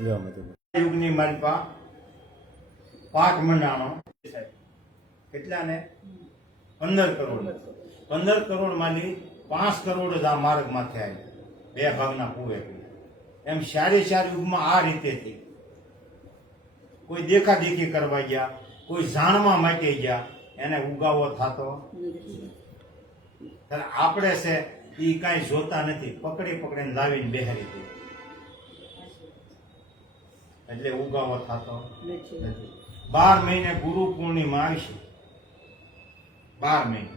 યુગની માલપા પાક મંડાણો કેટલા ને 15 કરોડ 15 કરોડ માંથી 5 કરોડ જ આ માર્ગમાં થયા, બે ભાગના પૂરે એમ સારી યુગમાં આ રીતે થી કોઈ દેખાદેખી કરવા ગયા, કોઈ જાણવા માટે ગયા, એને ઉગાવો થતો આપણે છે એ કઈ જોતા નથી, પકડીને લાવીને બેહારી દે એટલે ઉગાવો થતો નથી. 12 મહિને ગુરુ પૂર્ણિમા આવશે, 12 મહિને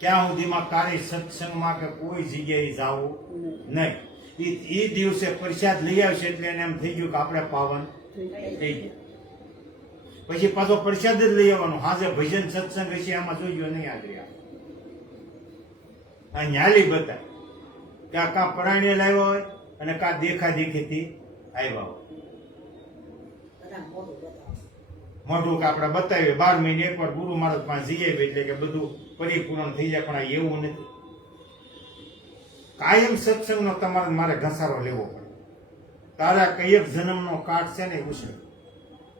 ક્યાં સુધીમાં કાળી સત્સંગમાં કે કોઈ જગ્યાએ જવું નહીં. એ દિવસે પ્રસાદ લઈ આવશે એટલે એને એમ થઈ ગયું કે આપણે પાવન થઈ ગયા. પછી પાછો પ્રસાદ જ લઈ આવવાનો, હાજે ભજન સત્સંગ હશે એમાં જોઈજો નહીં આગળ આ ન્યાલી બતાય કે આ કા પરાણે લાવ્યો હોય અને કા દેખાદેખીથી આવ્યા હોય. મોઢું કે આપણે બતાવીએ 12 મહિને એકવાર ગુરુ મહારાજ પાસે જઈ આવીએ એટલે કે બધું પરિપૂર્ણ થઈ જાય, પણ આ એવું નથી. કાયમ સત્સંગનો તમારે મારે ઘસારો લેવો પડે. તારા કઈક જન્મનો કાટ છે ને ઉછળે,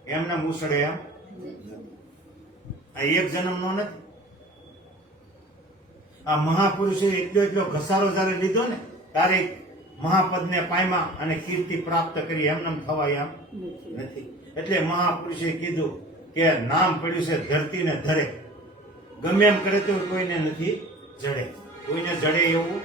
એમને ઉછળે એમ આ એક જન્મનો નથી. આ મહાપુરુષે એટલો ઘસારો જયારે લીધો ને તારે મહાપદને પામ્યા અને કીર્તિ પ્રાપ્ત કરી, એમને થવાય એમ નથી. એટલે મહાપુરુષે કીધું કે નામ પડ્યું છે ધરતીને ધરે, ગમે એમ કરે તો કોઈને નથી જડે, કોઈને જડે એવું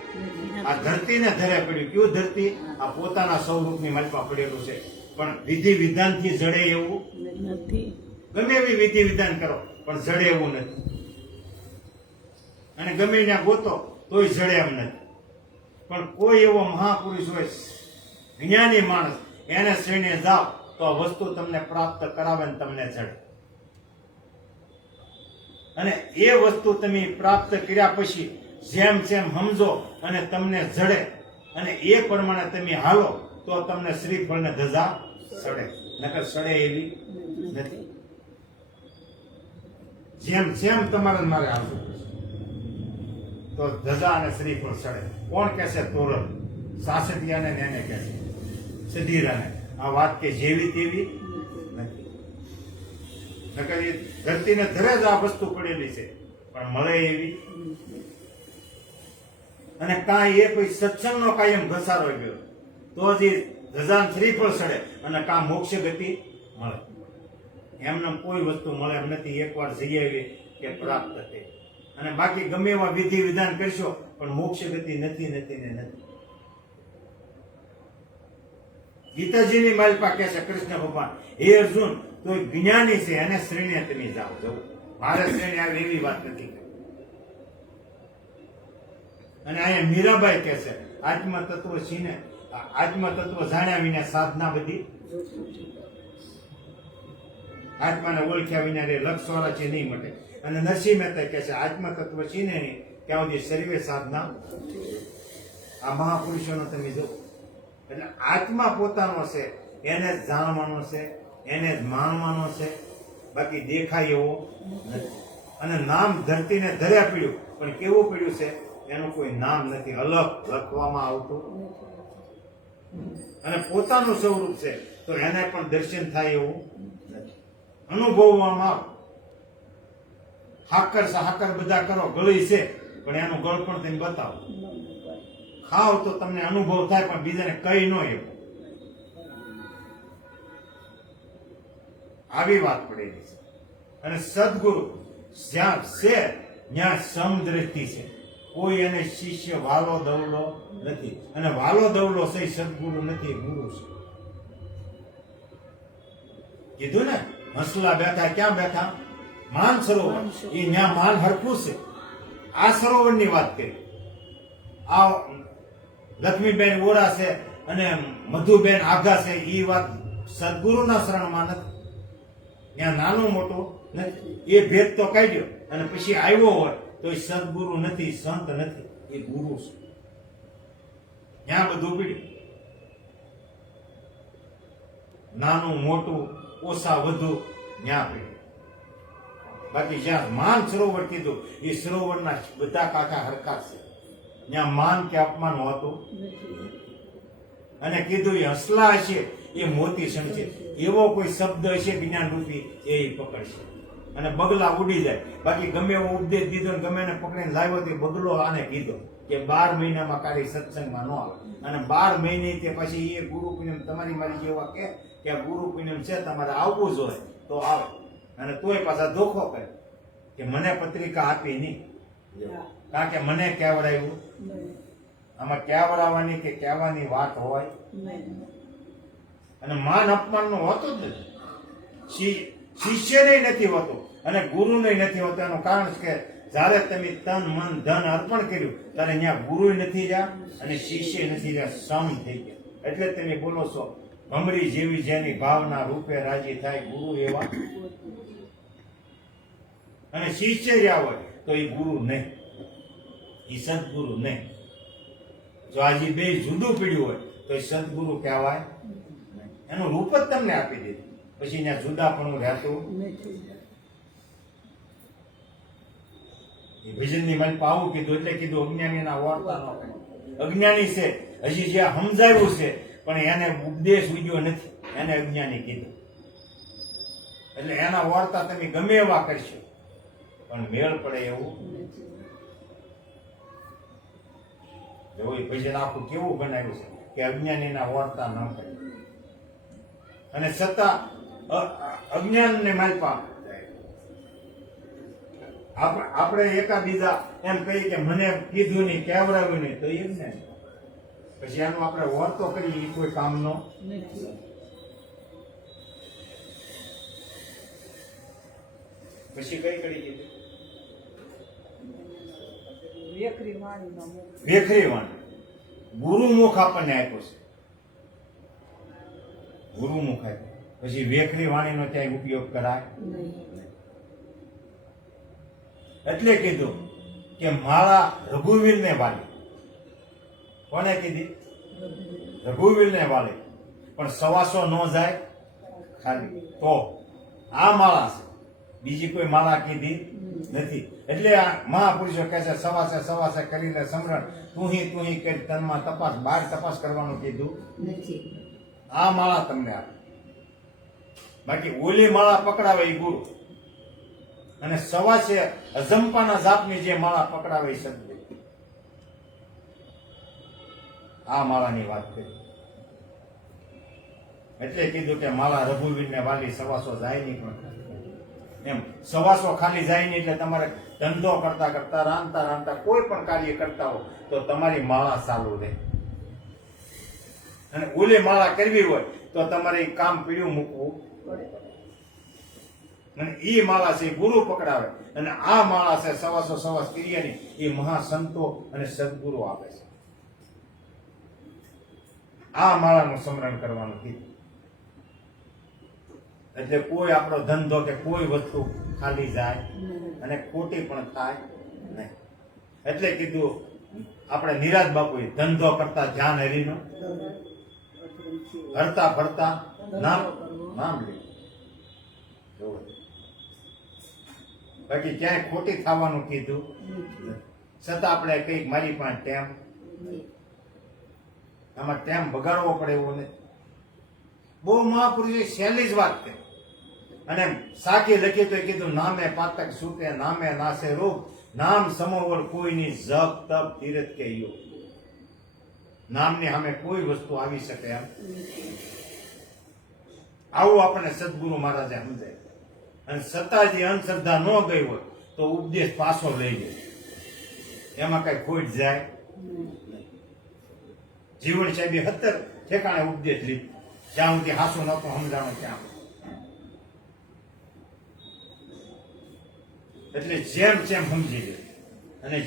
આ ધરતીને ધરે પડ્યું. કયું ધરતી? આ પોતાના સ્વરૂપની માલપા પડેલું છે, પણ વિધિ વિધાનથી જડે એવું નથી. ગમે એવી વિધિ વિધાન કરો પણ જડે એવું નથી, અને ગમે ત્યાં ગોતો તોય જડે એમ નથી. પણ કોઈ એવો મહાપુરુષ હોય, જ્ઞાની માણસ, એને શ્રેણીએ જાઓ તો આ વસ્તુ તમને પ્રાપ્ત કરાવે ને તમને જડે. અને એ વસ્તુ તમે પ્રાપ્ત કર્યા પછી જેમ સમજો અને તમને જડે અને એ પ્રમાણે તમે હાલો તો તમને શ્રીફળ ને ધજા સડે, નકર સડે એવી નથી. જેમ તમારે મારે હાલવું તો ધજા અને શ્રીફળ સડે. કોણ કહેશે? તોરલ સાસઠિયાને એને કહેશે સધીરાને. આ વાત કે જેવી તેવી નથી, નકર એ ધરતીને ધરે જ આ વસ્તુ પડેલી છે પણ મળે એવી. અને કાંઈ એ કોઈ સત્સંગનો કાયમ ઘસારો ગયો તો જ ધજાન શ્રીફળ સડે અને કાં મોક્ષ ગતિ મળે. એમને કોઈ વસ્તુ મળે એમ નથી, એકવાર જઈ આવી કે પ્રાપ્ત થઈ. અને બાકી ગમે એવા વિધિ વિધાન કરશો પણ મોક્ષ ગતિ નથી ને નથી. ગીતાજીની માલપા કહે છે કૃષ્ણ ભગવાન, હે અર્જુન તો જ્ઞાની છે એને શ્રેણીએ તમે જાઓ, જવું મારે શ્રેણી આવે એવી વાત નથી. અને અહીંયા મીરાબાઈ કહે છે આત્મ તત્વ છીને, આત્મ તત્વ જાણ્યા વિના સાધના બધી, આત્માને ઓળખ્યા વિના રે લક્ષવાળા છે નહીં મટે. અને નરસિંહ મહેતા કહે છે આત્મ તત્વ છીને નહીં ત્યાં સુધી સર્વે સાધના. આ મહાપુરુષોનો તમે જો, એટલે આત્મા પોતાનો છે એને જ જાણવાનો છે, એને જ માનવાનો છે, બાકી દેખાય એવો નથી. અને નામ ધરતીને ધર્યા પડ્યું પણ કેવું પડ્યું છે એનું કોઈ નામ નથી, અલગ લખવામાં આવતું. અને પોતાનું સ્વરૂપ છે તો એને પણ દર્શન થાય એવું નથી, અનુભવવામાં આવે. હાકર બધા કરો, ગળી છે પણ એનું ગળ પણ તમે બતાવો, ખાવ તો તમને અનુભવ થાય પણ બીજાને કઈ ન એવું. આવી વાત પડેલી છે. અને સદગુરુ જ્યાં છે ત્યાં સમદ્રષ્ટિ છે, કોઈ એને શિષ્ય વાલો દવલો નથી. અને વાલો દવલો છે સદગુરુ નથી, ગુરુ છે. કીધું ને હંસલા બેઠા, ક્યાં બેઠા? માન સરોવર. એ ત્યાં માન હરખું છે. આ સરોવરની વાત કરી. આ લક્ષ્મીબેન ઓરા છે અને મધુબેન આઘા છે, એ વાત સદગુરુના શરણમાં નથી. ત્યાં નાનું મોટું નથી, એ ભેદ તો કાઢ્યો અને પછી આવ્યો હોય તો એ સદગુરુ નથી, સંત નથી, એ ગુરુ છે. ત્યાં બધું પીડ્યું, નાનું મોટું ઓછા વધુ ત્યાં પીડ્યું. બાકી જ્યાં માન સરોવર કીધું એ સરોવરના બધા કાંઠા હરખા છે, ત્યાં માન કે અપમાન હોતું. અને કીધું એ હસલા છે એ એ મોતી સમજે. એવો કોઈ શબ્દ હશે જ્ઞાન રૂપી એ પકડશે અને બગલા ઉડી જાય. બાકી ગમે એવો ઉપદેશ દીધો ને ગમે એને પકડીને લાવ્યો તે બગલો આને કીધો કે 12 મહિનામાં કાઢી સત્સંગમાં ન આવે અને 12 મહિને તે પછી એ ગુરુ પૂનમ તમારી મારી જેવા કે આ ગુરુ પૂનમ છે તમારે આવવું જોઈએ તો આવે અને તોય પાછા ધોખો કરે કે મને પત્રિકા આપી નહીં કારણ કે મને કહેવડાવ્યું. આમાં કહેવડાવવાની કે કહેવાની વાત હોય અને માન અપમાન નું હોતું જ નથી. શિષ્યને નથી હોતું અને ગુરુને નથી હોતું. એનું કારણ કે જયારે તમે તન મન ધન અર્પણ કર્યું ત્યારે અહીંયા ગુરુ નથી રહ્યા અને શિષ્ય નથી રહ્યા, સમ થઈ ગયા. એટલે તમે બોલો છો ભમરી જેવી જેની ભાવના રૂપે રાજી થાય ગુરુ એવા અને શિષ્ય રહ્યા હોય તો એ ગુરુ નહીં, એ સદગુરુ નહીં. જો આજે બે જુદું પીડ્યું હોય તો એ સદગુરુ કહેવાય. એનું રૂપ જ તમને આપી દીધું પછી અહીંયા જુદાપણું રહેતું. એ ભજનની મન આવું કીધું એટલે કીધું અજ્ઞાનીના વાર્તા ન કરે. અજ્ઞાની છે હજી જે સમજાવ્યું છે પણ એને ઉપદેશ ઉગ્યો નથી, એને અજ્ઞાની કીધું. એટલે એના વાર્તા તમે ગમે એવા કરશો પણ મેળ પડે એવું. જો એ ભજન આખું કેવું બનાવ્યું છે કે અજ્ઞાનીના વાર્તા ન કરે અને છતાં અજ્ઞાનને માલપા આપણે એકાબીજા એમ કહીએ કે મને કીધું નહીં કહેવડાવ્યું નહીં તો એ જ ને પછી એનું આપણે વર્તો કરીએ એ કોઈ કામનો પછી કઈ કરી કીધું વેખરી વાણી. ગુરુમુખ આપણને આપ્યો છે, ગુરુમુખ આપ્યો પછી વેખરી વાણીનો ક્યાંય ઉપયોગ કરાય. એટલે કીધું કે માળા રઘુવીરને વાલી. કોને કીધી? રઘુવીરને વાલી. પણ સવાસો ન જાય ખાલી તો આ માળા છે, બીજી કોઈ માળા કીધી નથી. એટલે આ મહાપુરુષો કહે છે સવાસે સવાસે કરી લે સમરણ તુહી કરી તનમાં તપાસ, બહાર તપાસ કરવાનું કીધું નથી. આ માળા તમને આપે. બાકી ઓલી માળા પકડાવે એ ગુરુ અને સવાસે અજંપાના જાપની જે માળા પકડાવે એ સદગુરુ. આ માળાની વાત કરી એટલે કીધું કે માળા રઘુવીરને વાલી સવાસો જાય નહીં. પણ એમ સવાસો ખાલી જાય નહીં એટલે તમારે ધંધો કરતા કરતા રાંધતા કોઈ પણ કાર્ય કરતા હો તો તમારી માળા ચાલુ રહે. અને ઓલી માળા કરવી હોય તો તમારે કામ પીડ્યું મૂકવું પડે. અને એ માળા છે ગુરુ પકડાવે અને આ માળા છે સવાસો સવાસ ક્રિયાની એ મહાસંતો અને સદગુરુ આપે છે. આ માળાનું સ્મરણ કરવાનું કીધું. એટલે કોઈ આપણો ધંધો કે કોઈ વસ્તુ ખાલી જાય અને ખોટી પણ થાય નહીં. એટલે કીધું આપણે નિરાજ બાપુએ ધંધો કરતા ધ્યાન હરીનો હરતા ફરતા નામ લીધું. બાકી ક્યાંય ખોટી થવાનું કીધું છતાં આપણે કઈક મારી પાસે ટેમ આમાં ટેમ બગાડવો પડે એવું નથી. બહુ મહાપુરુષે સહેલી જ વાત કરી અને સાકી લખી તો કીધું નામે પાતક સૂતે નામે નાશે રોગ નામ સમોવર કોઈની જપ તપ તીરથ કે યોગ. નામની સામે કોઈ વસ્તુ આવી શકે એમ. આવું આપણને સદગુરુ મહારાજે સમજાય. અને છતાં જે અંધશ્રદ્ધા ન ગઈ હોય તો ઉપદેશ પાછો લઈ લે, એમાં કઈ ખોટ જાય. જીવન સાહેબે 17 ઠેકાણે ઉપદેશ લીધો જ્યાં સુધી હાસું નતો સમજાણો ત્યાં. એટલે જેમ જેમ સમજી લે અને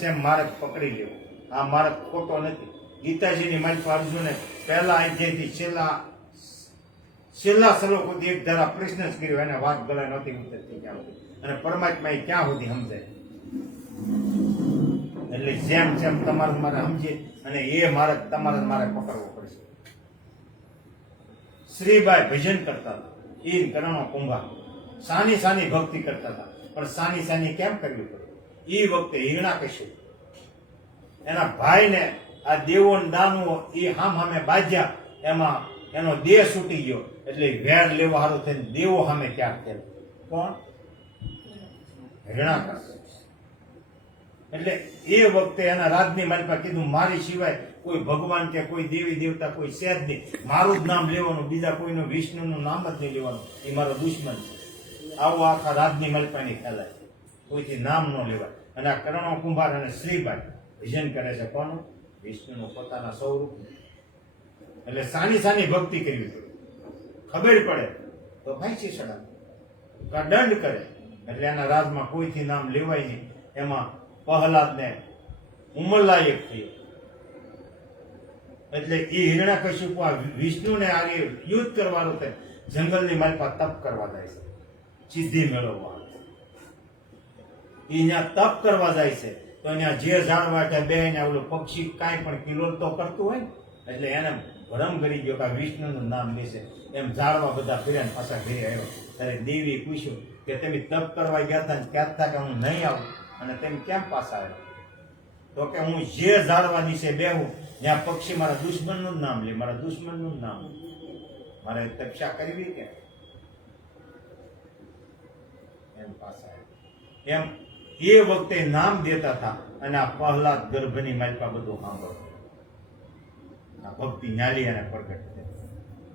જેમ માર્ગ પકડી લેવો. આ માર્ગ ખોટો નથી. ગીતાજીની માલિક અર્જુને પહેલા અધ્યાયથી છેલ્લા શ્લોક સુધી એક ધારા પ્રશ્ન જ કર્યો, એને વાત ગળે નહોતી ઉતરતી ક્યાં સુધી. અને પરમાત્મા ક્યાં સુધી સમજાય. એટલે જેમ તમારે મારે સમજીએ અને એ માર્ગ તમારે મારે પકડવો પડશે. શ્રીબાઈ ભજન કરતા હતા, ઈન કરણો કુંભા સાની ભક્તિ કરતા હતા. પણ સાની કેમ કરવી પડે? એ વખતે હિરણાકશ્યપ એના ભાઈને આ દેવો દાનવો એ હામે બાજ્યા. એમાં એનો દેહ છૂટી ગયો એટલે વેર લેવા હારું થઈને દેવો સામે ત્યાગ કર્યો. કોણ? હિરણાકશ. એટલે એ વખતે એના રાજની માલિકા કીધું મારી સિવાય કોઈ ભગવાન કે કોઈ દેવી દેવતા કોઈ છે જ નહીં, મારું જ નામ લેવાનું, બીજા કોઈનું વિષ્ણુનું નામ જ નહીં લેવાનું, એ મારો દુશ્મન છે. આવું આખા રાજની માલિકાની ફેલાય, કોઈથી નામ ન લેવાય. અને આ કરણો કુંભાર અને શ્રીબાઈ ભજન કરે છે કોનું? વિષ્ણુનું પોતાના સ્વરૂપ. એટલે સાની સાની ભક્તિ કરવી જોઈએ, ખબર પડે તો ફાંસી ચડાવે કા દંડ કરે. એટલે એના રાજમાં કોઈથી નામ લેવાય નહીં. એમાં પ્રહલાદને ઉંમરલાયક થઈ એટલે એ હિરણ્યકશિપુ આ વિષ્ણુને આગે યુદ્ધ કરવાનું થાય, જંગલની માલિકા તપ કરવા જાય છે, સિદ્ધિ મેળવવા. એ ત્યાં તપ કરવા જાય છે તો અહીંયા જે ઝાડવા કે બે ને ઓલું પક્ષી કાંઈ પણ કિલોલ તો કરતું હોય ને, એટલે એને ભરમ કરી ગયો કે આ વિષ્ણુનું નામ લેશે. એમ ઝાડવા બધા ફર્યા પાછા ઘરે આવ્યો ત્યારે દેવીએ પૂછ્યું કે તમે તપ કરવા ગયા હતા ને કહેતા કે હું નહીં આવું, અને તેમ કેમ પાછા આવ્યો? તો કે હું જે ઝાડવા નીચે બેહું જ્યાં પક્ષી મારા દુશ્મનનું જ નામ લે, મારા દુશ્મનનું જ નામ મારે તપસ્યા કરવી કે એમ પાછા આવ્યો. એમ એ વખતે નામ દેતા હતા. અને આ પ્રહલાદ ગર્ભની માલિકા બધું સાંભળતો, આ ભક્તિ ન્યાલી અને પ્રગટ થઈ.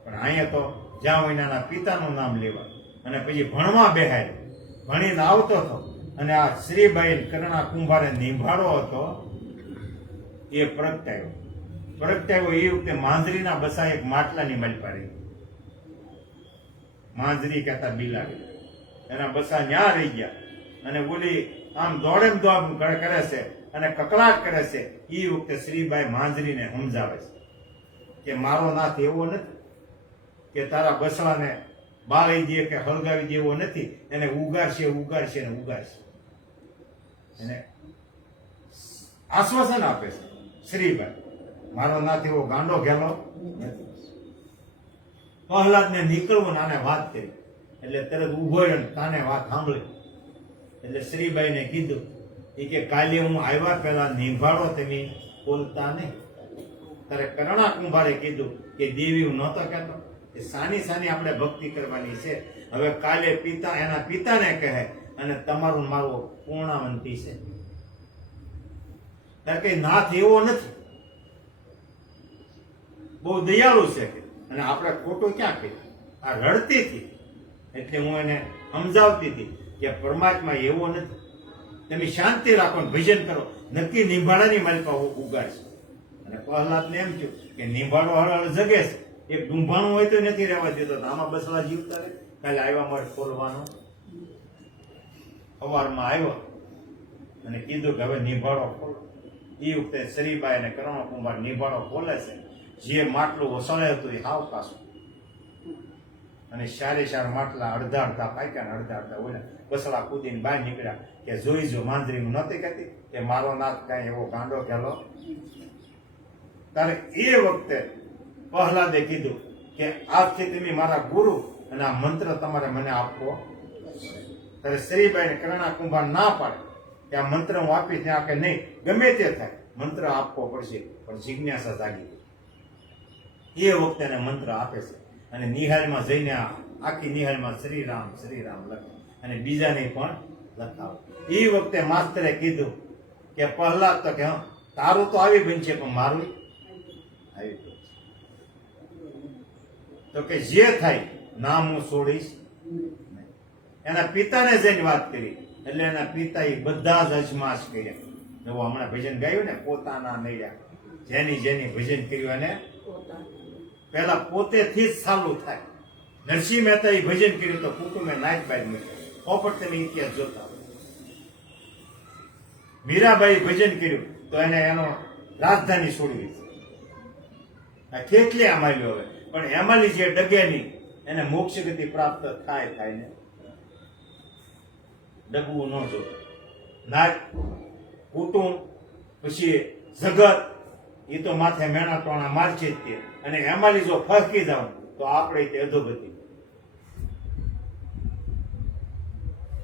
પણ અહીંયા તો જ્યાં હોય એના પિતાનું નામ લેવા અને પછી ભણવા બેહાય, ભણીને આવતો હતો. અને આ શ્રીબાઈ કરણા કુંભારે નિભાડો હતો એ પ્રગટાયો. એ વખતે માંજરીના બસા એક માટલાની માલિકા રહી, માંજરી કહેતા બિલાડી, એના બસા ન્યા રહી ગયા. અને બોલી આમ દોડેમ દોડ કરે છે અને કકળાટ કરે છે. એ વખતે શ્રીબાઈ માંજરીને સમજાવે છે કે મારો નાથ એવો નથી કે તારા બસડાને બાળી દે કે હળગાવી દે, એવો નથી. એને ઉગાડશે ને ઉગાડશે. એને આશ્વાસન આપે છે શ્રીબાઈ, મારો નાથ એવો ગાંડો ઘેલો નથી. પ્રહલાદને નીકળવું આને વાત કરી એટલે તરત ઉભો રહ્યો, તાને વાત સાંભળી. એટલે શ્રીબાઈને કીધું એ કે કાલે હું આવ્યા પહેલા નિભાડો તમે બોલતા નહીં. ત્યારે કરણા કુંભારે કીધું કે દેવી હું નહોતો કહેતો કે સાની સાની આપણે ભક્તિ કરવાની છે. હવે કાલે પિતા એના પિતાને કહે અને તમારું મારું પૂર્ણાવંતી છે. ત્યારે કે નાથ એવો નથી, બહુ દયાળુ છે અને આપણે ખોટું ક્યાં કહ્યું? આ રડતી હતી એટલે હું એને સમજાવતી હતી કે પરમાત્મા એવો નથી, તમે શાંતિ રાખો ને ભજન કરો, નક્કી નિંભાડાની માલિકા ઉગાડશે. અને પ્રહલાદને એમ થયું કે નિંભાડો હળહળ જગે છે, એક ડુંભાણું હોય તો નથી રહેવા દેતો, આમાં બસલા જીવતા રહે. કાલે આવ્યા મળે ખોલવાનો, સવારમાં આવ્યો અને કીધું કે હવે નિંભાડો ખોલો. એ વખતે શ્રીબાઈ અને કરણો કુંભાર નિંભાડો ખોલે છે. જે માટલું વસળે હતું એ હાવ પાછું, અને સારે સાર માટલા અડધા પાક્યા ને અડધા ઓલા બસડા કૂદીને બહાર નીકળ્યા કે જોઈ જો માંજરી નહોતી કહેતી કે મારો નાથ કાંઈ એવો ગાંડો ગયેલો. ત્યારે એ વખતે પ્રહલાદે કીધું કે આજથી તમે મારા ગુરુ અને આ મંત્ર તમારે મને આપવો. ત્યારે શ્રીબાઈ ને કરણા કુંભાર ના પાડે કે આ મંત્ર હું આપીશ ત્યાં કે નહીં, ગમે તે થાય મંત્ર આપવો પડશે. પણ જિજ્ઞાસા જાગી. એ વખતે એને મંત્ર આપે છે અને નિહાળમાં જઈને આખી નિહાળમાં શ્રીરામ શ્રીરામ લખે અને બીજાને પણ લખાવો. એ વખતે માસ્તરે કીધું કે પ્રહલાદ તો કે તારું તો આવી બનશે પણ મારું આવી બનશે. તો કે જે થાય નામ હું છોડીશ. એના પિતાને જઈને વાત કરી એટલે એના પિતાએ બધા જ અજમાશ કર્યા. જો હમણાં ભજન ગાયું ને પોતાના નડ્યા, જેની જેની ભજન કર્યું એને પેલા પોતેથી જ ચાલુ થાય. નરસિંહ મહેતાએ ભજન કર્યું તો કુટુંબે નાચ બાદ મૂક્યા. પોપટ તમે ઇતિહાસ જોતા. મીરાબાઈ ભજન કર્યું તો એને એનો રાજધાની છોડવી. આ કેટલી અમાલ્યો હવે, પણ એમાલી જે ડગે નહીં એને મોક્ષ ગતિ પ્રાપ્ત થાય ને ડગવું ન જોતું. નાચ કુટુંબ પછી જગત એ તો માથે મેણા ટોણા મારશે જ તે. અને એમાલી જો ફરકી જાવ તો આપણે તે અધોગતિ.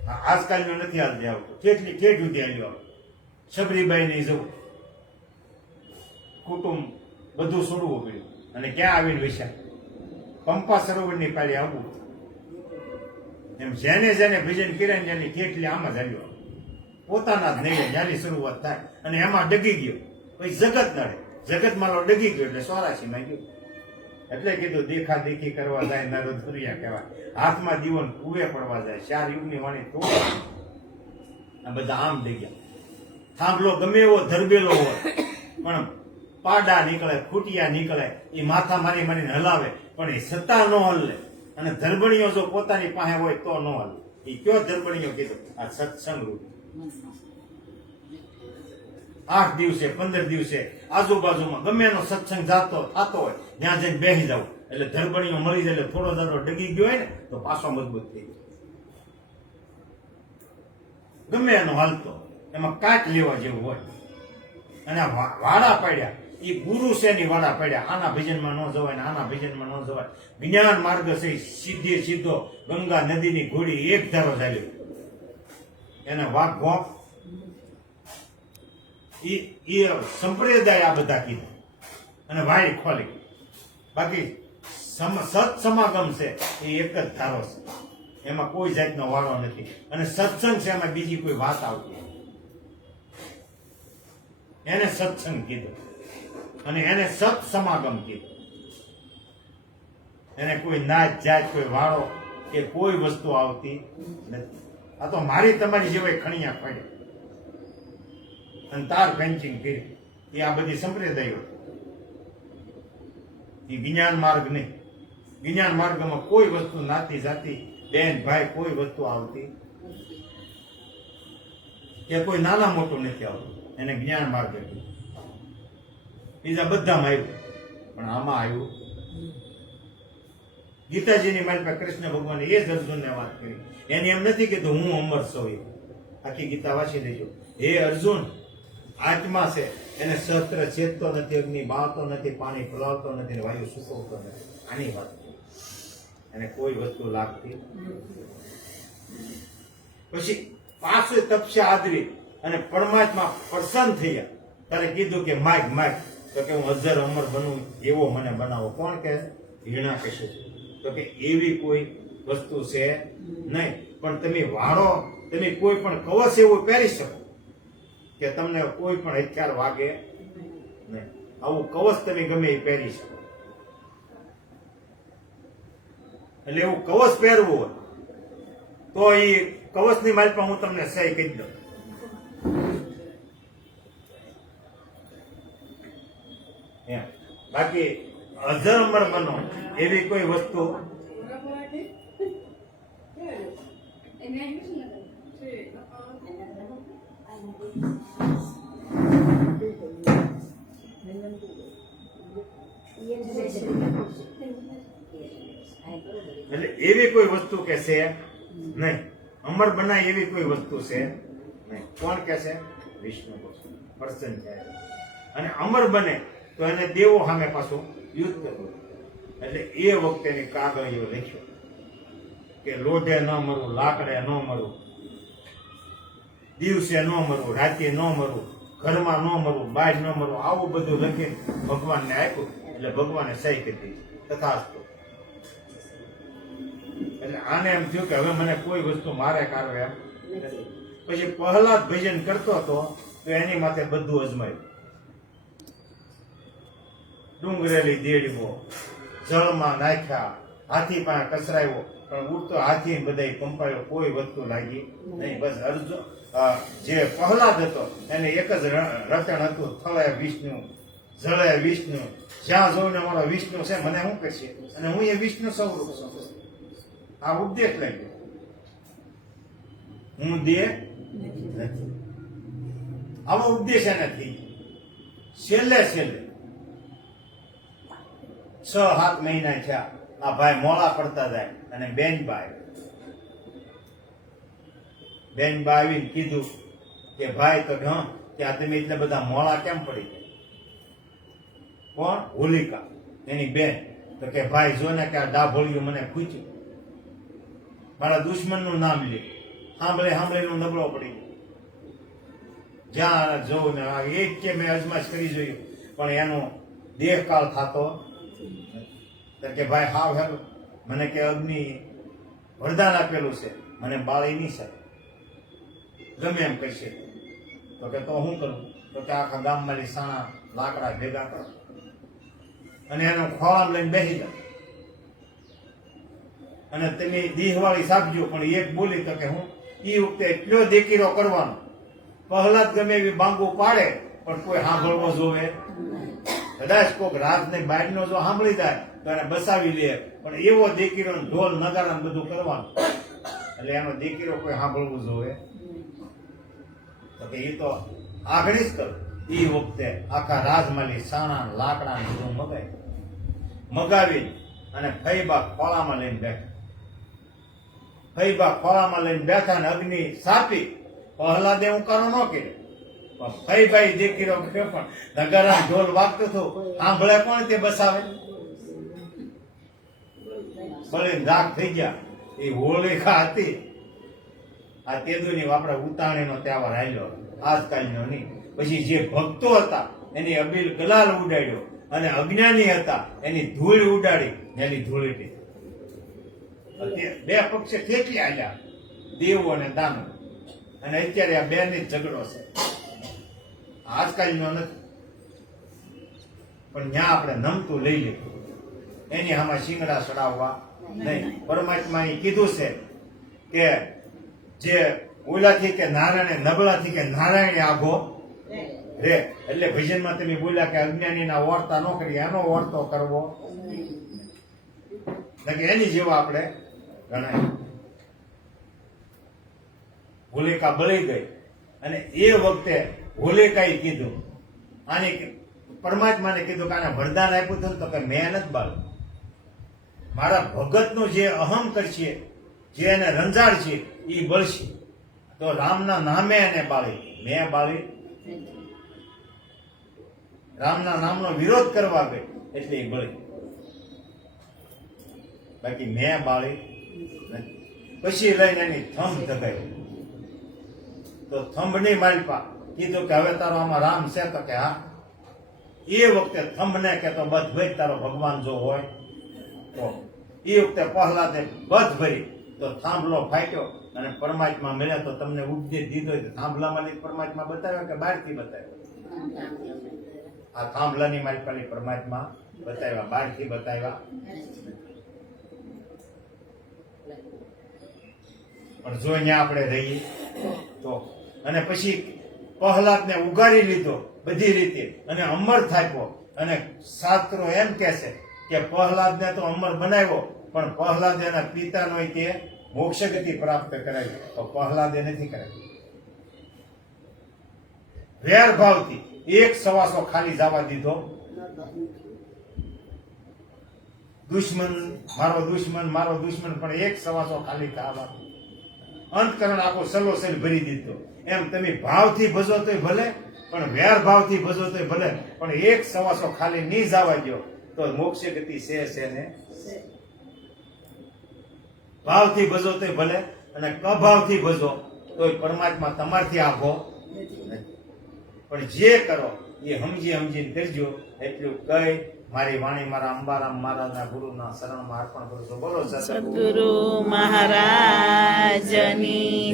આજકાલનું નથી હાલતી આવતું, કેટલી ઠેઠ સુધી આવ્યો. સબરીબાઈ ને જવું કુટુંબ બધું છોડવું પડ્યું અને ક્યાં આવીને વિચાર પંપા સરોવરની પાળી આવવું. એમ જેને જેને ભજન કર્યા ને એની ઠેઠલી આમાં જ આવ્યો, પોતાના જ નહીં જ્યાંની શરૂઆત થાય અને એમાં ડગી ગયો. પછી જગત નડે, જગત માલો ડગી ગયો એટલે 84 ગયો. એટલે કીધું દેખા દેખી કરવા જાય નરો ધુરિયા કહેવાય. હાથમાં દીવો ને કુવે પડવા જાય. 4 યુગની વાણી તો આ બધા આમ થઈ ગયા. થાંભલો ગમે એવો ધરબેલો હોય પણ પાડા નીકળે, ખૂટિયા નીકળે, એ માથા મારી મારીને હલાવે પણ એ સત્તા ન હલે. અને ધરબણીઓ જો પોતાની પાસે હોય તો ન હલે. એ કયો ધરબણીઓ કીધું? આ સત્સંગ રૂપ. 8 દિવસે 15 દિવસે આજુબાજુમાં ગમે એનો સત્સંગ થતો હોય ત્યાં જઈને બેસી જાવ એટલે ધરબણીઓ મળી જાય. એટલે થોડો દાડો ડગી ગયો હોય ને તો પાછો મજબૂત થઈ ગયો. ગમે એનો હાલતો એમાં કાટ લેવા જેવું હોય. અને વાડા પાડ્યા એ ગુરુ છે ની વાડા પાડ્યા. આના ભજનમાં ન જવાય ને આના ભજનમાં ન જવાય. જ્ઞાન માર્ગ છે સીધે સીધો ગંગા નદીની ઘોડી એક ધારો ચાલ્યો. એને વાઘ ભોંક એ સંપ્રદાય આ બધા કીધું અને વાળી ખોલી. બાકી સત સમાગમ છે એ એક જ ધારો છે, એમાં કોઈ જાતનો વાળો નથી. અને સત્સંગ છે એમાં બીજી કોઈ વાત આવતી, એને સત્સંગ કીધું અને એને સત સમાગમ કીધું. એને કોઈ નાચ જાત કોઈ વાળો કે કોઈ વસ્તુ આવતી નથી. આ તો મારી તમારી જેવાય ખણિયા પડે અને તાર ફેન્ચિંગ કરી એ આ બધી સંપ્રદાયો. એ જ્ઞાન માર્ગ નહીં. જ્ઞાન માર્ગમાં કોઈ વસ્તુ નાતી જાતી બેન ભાઈ કોઈ વસ્તુ આવતી કે કોઈ નાના મોટું નથી આવતું. એને જ્ઞાન માર્ગ કીધું. બીજા બધામાં આવ્યું પણ આમાં આવ્યું. ગીતાજીની મારી પાસે કૃષ્ણ ભગવાને એ જ અર્જુનને વાત કરી. એની એમ નથી કીધું હું અમર છું. આખી ગીતા વાંચી લેજો. હે અર્જુન, આત્મા છે એને સહસ્ત્ર છેદતો નથી, અગ્નિ બાળતો નથી, પાણી ફલાવતો નથી, વાયુ સુકવતો નથી. આની વાત એને કોઈ વસ્તુ લાગતી. પછી પાછું તપસ્યા આદરી અને પરમાત્મા પ્રસન્ન થયા ત્યારે કીધું કે માગ માગ. તો કે હું અજર અમર બનું એવો મને બનાવો. કોણ કે? હિરણા કહેશે. તો કે એવી કોઈ વસ્તુ છે નહીં. પણ તમે વાળો, તમે કોઈ પણ કવચ એવું પહેરી શકો કે તમને કોઈ પણ હથિયાર વાગે નહીં. આવું કવચ તમે ગમે એ પહેરી શકો. એટલે એવું કવચ પહેરવું હોય તો એ કવચની મારી પણ હું તમને સહી કહી દઉં. બાકી અજર અમર બનો એવી કોઈ વસ્તુ એટલે એવી કોઈ વસ્તુ કે છે નહીં. અમર બનાય એવી કોઈ વસ્તુ છે નહીં. કોણ કે છે? વિષ્ણુ પ્રસન્ન થાય. અને અમર બને તો એને દેવો સામે પાછું યુદ્ધ કરવું. એટલે એ વખતે કાગળીઓ લખ્યો કે લોઢે ન મરવું, લાકડે ન મરવું, દિવસે ન મરવું, રાતે ન મરવું, ઘરમાં ન મરવું, બહાર ન મરવું. આવું બધું લખીને ભગવાનને આપ્યું. એટલે ભગવાને સહી કરી દીધી. તથાસ્તુ. એટલે આને એમ થયું કે હવે મને કોઈ વસ્તુ મારે કાઢવે એમ નથી. પછી પ્રહલાદ ભજન કરતો હતો તો એની માથે બધું અજમાયું. ડુંગરેલી દેડવો, જળમાં નાખ્યા, હાથી પાસે કસરાયો પણ ઉડતો હાથી બધા કંપાયો, કોઈ વસ્તુ લાગી નહીં. બસ અર્જુન જે પ્રહલાદ હતો એને એક જ રટણ હતું, થળે વિષ્ણુ, જળે વિષ્ણુ, જ્યાં જોઈને મારો વિષ્ણુ છે મને શું કરશે અને હું એ વિષ્ણુ સ્વરૂપ છું. આ ઉપદેશ લઈ ગયો. હું દેહ નથી. આવો ઉપદેશ એને થઈ. છેલ્લે 6-7 મહિના થયા. આ ભાઈ મોળા પડતા જાય અને બેનબા આવીને કીધું કે ભાઈ તો ત્યાં તમે એટલે બધા મોળા કેમ પડી ગયા? કોણ? હોલિકા એની બેન. તો કે ભાઈ જો ને કે આ ડાભોળિયું મને ખૂચ્યું, મારા દુશ્મનનું નામ લે, સાંભળેનું નબળો પડી ગયો. જ્યાં જોઉં ને એક કે મેં અજમાશ કરી જોયું પણ એનો દેહકાળ થતો. તો કે ભાઈ હાવ હેલો મને કે અગ્નિ વરદાન આપેલું છે, મને બાળી નહીં શકે, ગમે એમ કહેશે. તો કે તો હું કરું? તો કે આખા ગામમાં સાણા લાકડા ભેગા કરો અને એનો ખોળામાં લઈને બેસી જાઓ અને તમે દીહવાળી સાપજો. પણ એક બોલી તો કે હું એ વખતે એટલો દેકીરો કરવાનો, પહેલા જ ગમે એવી બાંગુ પાડે પણ કોઈ સાંભળવો જોવે. કદાચ કોઈક રાત ને બાયનો જો સાંભળી જાય તો એને બસાવી લે, પણ એવો દેકીરો ઢોલ નગારા બધું કરવાનું, એટલે એનો દેકીરો કોઈ સાંભળવું જોવે. તો કે એ તો આગળ જ કર. એ વખતે આખા રાજમાલી સાણા લાકડા બધું મગાવી અને ફઈબા ખોળામાં લઈને બેઠા. ફઈબા ખોળામાં લઈને બેઠા ને અગ્નિ સાપી. પહેલા હું કરો ન કર્યો, પણ ફઈભાઈ દેખીરો કર્યો, પણ નગારા ઢોલ વાગતો હતો, સાંભળે કોણ તે બસાવે? બળીને રાખ થઈ ગયા. એ હોલિકા હતી. આ તેદુની આપણે ઉતાણીનો તહેવાર આવ્યો, આજકાલનો નહીં. પછી જે ભક્તો હતા એની અબીલ ગલાલ ઉડાડ્યો અને અજ્ઞાની હતા એની ધૂળ ઉડાડી, એની ધૂળેટી. બે પક્ષે ઠેકી આવ્યા, દેવો અને દાનવ. અને અત્યારે આ બે ની ઝઘડો છે, આજકાલનો નથી. પણ ત્યાં આપણે નમતું લઈ લીધું, એની આમાં શિંગડા ચડાવવા નહીં. પરમાત્માએ કીધું છે કે જે ઓલાથી કે નારાયણે નબળાથી કે નારાયણે આઘો રે. એટલે ભજનમાં તમે બોલ્યા કે અજ્ઞાનીના વર્તા ન કરી, એનો વર્તો કરવો એની જેવા આપણે ગણાય. હોલિકા બળી ગઈ અને એ વખતે હોલિકાએ કીધું, આની પરમાત્માને કીધું કે આને વરદાન આપ્યું હતું તો કે મેં નથી બાળ્યું, મારા ભગતનું જે અહમ કરશે, જે એને રંજાડ છે એ બળશે. તો રામના નામે એને બાળી, મેં બાળી. રામના નામનો વિરોધ કરવા ગઈ એટલે એ બળી, બાકી મેં બાળી નથી. પછી લઈને એની થંભ દબાવી. તો થંભની માલપા કીધું કે હવે તારો આમાં રામ છે? તો કે હા. એ વખતે થંભને કે તો બધ ભરી, તારો ભગવાન જો હોય તો. એ વખતે પ્રહલાદે બધ ભરી તો થાંભલો ફાટ્યો અને પરમાત્મા મળ્યા. તો તમને ઉપદેશ દીધો થાંભલામાં પરમાત્મા બતાવ્યો કે બહારથી બતાવ્યો? આ થાંભલાની માલપાની પરમાત્મા બતાવ્યા, બહારથી બતાવ્યા. પણ જો અહીંયા આપણે રહીએ તો. અને પછી પ્રહલાદને ઉગાડી લીધો બધી રીતે અને અમર થાપ્યો. અને શાસ્ત્રો એમ કહે છે કે પ્રહલાદને તો અમર બનાવ્યો, પણ પ્રહલાદ એના પિતાનો તે મોક્ષ ગતિ પ્રાપ્ત કરાવી, તો પ્રહલાદે નથી કરાવી. વેર ભાવથી એક સવાસો ખાલી જવા દીધો. દુશ્મન મારો દુશ્મન પણ એક સવાસો ખાલી થવા, અંતકરણ આખો સલોસલ ભરી દીધો. એમ તમે ભાવથી ભજો તોય ભલે, પણ વેર ભાવથી ભજો તોય ભલે, પણ એક સવાસો ખાલી નહીં જવા દો તો મોક્ષ ગતિ છે ને. ભાવથી ભજો તોય ભલે અને કભાવથી ભજો તોય પરમાત્મા તમારથી આભો નથી. પણ જે કરો એ સમજીને કરજો. એટલું કઈ મારી વાણી મારા અંબારામ મહારાજના ગુરુના શરણમાં અર્પણ કરું છું. બોલો સદગુરુ મહારાજની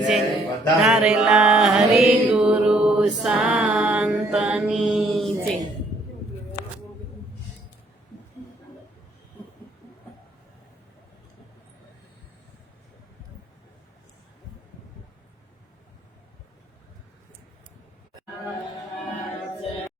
જય. ધારેલા હરિ ગુરુ શાંતની